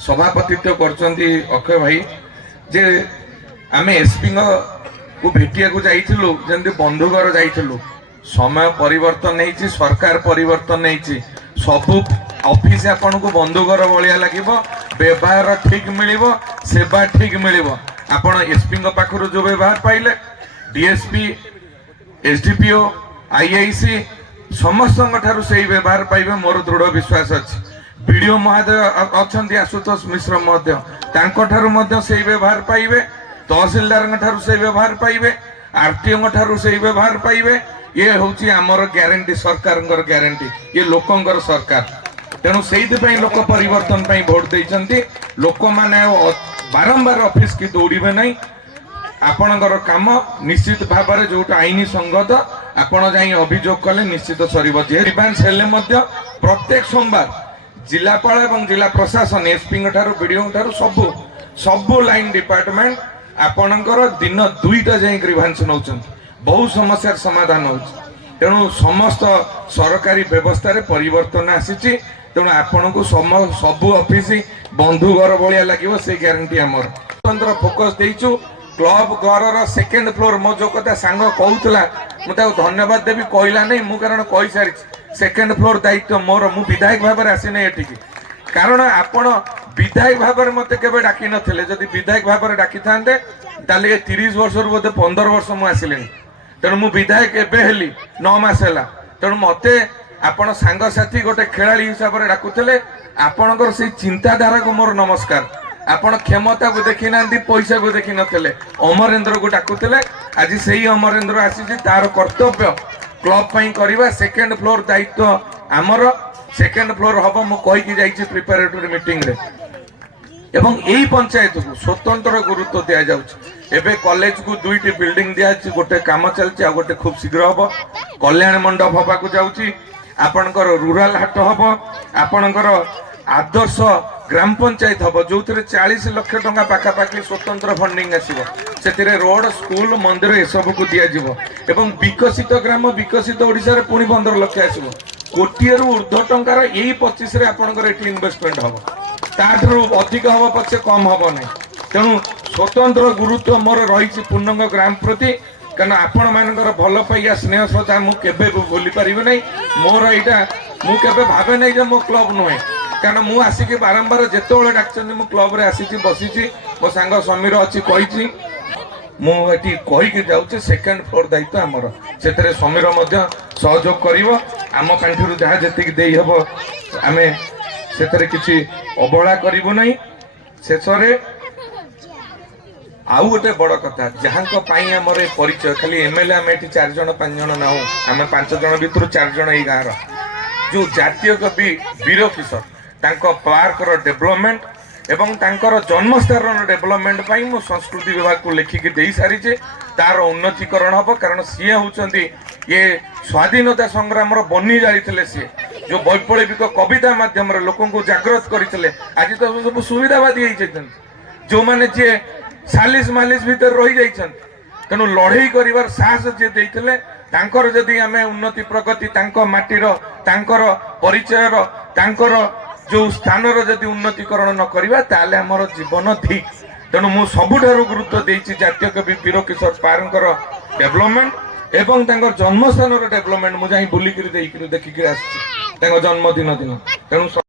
सभापतित्व करछंती अक्षय भाई जे आमे एसपी को भेटिया को जाइथिलु जेंति बंधुगर जाइथिलु समय परिवर्तन नहीं सरकार परिवर्तन नहीं सबु ऑफिस आपन को बंधुगर भलिया लागिबो व्यवहार ठीक मिलिबो सेवा ठीक मिलिबो आपण एसपी पाखरु जो व्यवहार पाइले डीएसपी एसडीपीओ आईआईसी समस्त ठारू से व्यवहार पाइबे मोर दृढ़ विश्वास अच्छी बीडीओ महोदय अच्छा आशुतोष मिश्र महोदय से व्यवहार पाइबे तहसिलदार ठारू से व्यवहार पाइबे आरटीओ ठारू से व्यवहार पाइबे ये हूँ आमर ग्यारंटी सरकार ग्यारंटी ये लोकंर सरकार तेणु से लोक परिवर्तन भोट देते लोक मैंने बारंबार ऑफिस की दौड़े नहीं आपणकर काम निश्चित भाव में जो आईनी संगत आपण जाई अभियोग कले निश्चित सरिबो जे रिवांस हेले मध्य प्रत्येक सोमवार जिलापाल एवं जिला प्रशासन एसपी ठारू बीडीओ ठारू सबु सबु लाइन डिपार्टमेंट आपणकर दिन दुईटा जाई ग्रीवांस नौछन बहुत समस्या समाधान हो तेणु समस्त सरकारी व्यवस्था रे परिवर्तन आसीची तेणु आपण को सबु ऑफिस बंधुघर भलिया लागिबो से ग्यारंटी हमर स्वतंत्र फोकस देइछु क्लब घर सेकेंड फ्लोर मो जो कथा सांग कहूला मुझे धन्यवाद देवी कहला नहीं मु कारण कही सारी सेकेंड फ्लोर दायित्व मोर मु विधायक भाव में आसी नहीं एटिकी कारण आपण विधायक भाव में मत के डाकी नथिले जदि विधायक भाव में डाकी थांते ताले 30 वर्ष रु बोधे 15 वर्ष मु आसिले तेणु मु विधायक एबे हेली 9 मास हैला तेणु मते आपण सांग साथी गोटे खेलाड़ी हिसाब से डाकुले आपणकर से चिंताधारा को मोर नमस्कार आपण क्षमता को देखी ना पैसा को देखी नथिले अमरेंद्र को डाकुले आज से ही अमरेंद्र आसी तार कर्तव्य क्लब पई करवा सेकेंड फ्लोर दायित्व आमर सेकेंड फ्लोर हम मु कही जाइए प्रिपेरेटरी मीटिंग रे एवं यही पंचायत को स्वतंत्र गुरुत्व दि जाउछ एबे कॉलेज को दुईटी बिल्डिंग दिया गोटे काम चलछि आ गोटे खूब शीघ्र हम कल्याण मंडप हवा को जाउछि आपणकर रूराल हाट हम आपणकर आदर्श ग्राम पंचायत हम जो 40 लाख टंका पाखापाखि स्वतंत्र फंडिंग आसो से रोड स्कूल मंदिर ए सब को दि एवं विकसित ग्राम विकसित ओडिशा रे पुणी 15 लाख आसो कोटी रु ऊर्ध्व टंकार यही 25 रे आपणकर एटी इन्वेस्टमेंट हम ताठू अधिक हम पछे कम हम ना तेणु स्वतंत्र गुरुत्व मोर रही पूर्णंग ग्राम प्रति कारण आपण मानकर भल पाइया स्नेह श्रद्धा मुझे भूली पारि नहीं मोर यहाँ मुझे भावे नहीं जे मो क्लब नुहे कारण मु आसिक बारंबार जिते डाक मु क्लब रे आसी बसी मो सांग समीर अच्छी कही मुझे कहीकि जाऊँ सेकेंड फ्लोर दायित्व आमर से समीर सहयोग कर आम पांठि जहाँ जी दे हम आम से किसी अवहेला करूँ ना शेष आउ गोटे बड़ कथा जहाँ आमर परिचय खाली एमएलए आम ये 4 जन 5 जन ना आम 5 जन भर 4 जन ये गाँव जो जातीय कवि वीर किशोर पार्क डेभलपमेंट एवं तांकर जन्मस्थान डेभलपमेंट पाई मो संस्कृति विभाग को लिखिकी दे सारी तार उन्नतीकरण हम कारण सी होती ये स्वाधीनता संग्राम बनी जाते सी जो वैप्लविक कविता मध्यम लोक जागृत करते आज तो सब सुविधावादी जो मैंने जी सालिस मालिस भीतर रही जाइछन तेणु लड़ई कर साहस जी देते तांकर जदि आम उन्नति प्रगति तांको माटीर तांकर परिचयर तांकर जो स्थान जदि उन्नतीकरण न करवा ताले हमर जीवन ठीक तेणु मु सबुठारु गुरुत्व देइछि जातीय कवि वीर किशोर पारंकर डेभलपमेंट एवं तांकर जन्मस्थान डेभलपमेंट मु जाई बुलिक देखिक आछि तांकर जन्मदिन दिन तेणु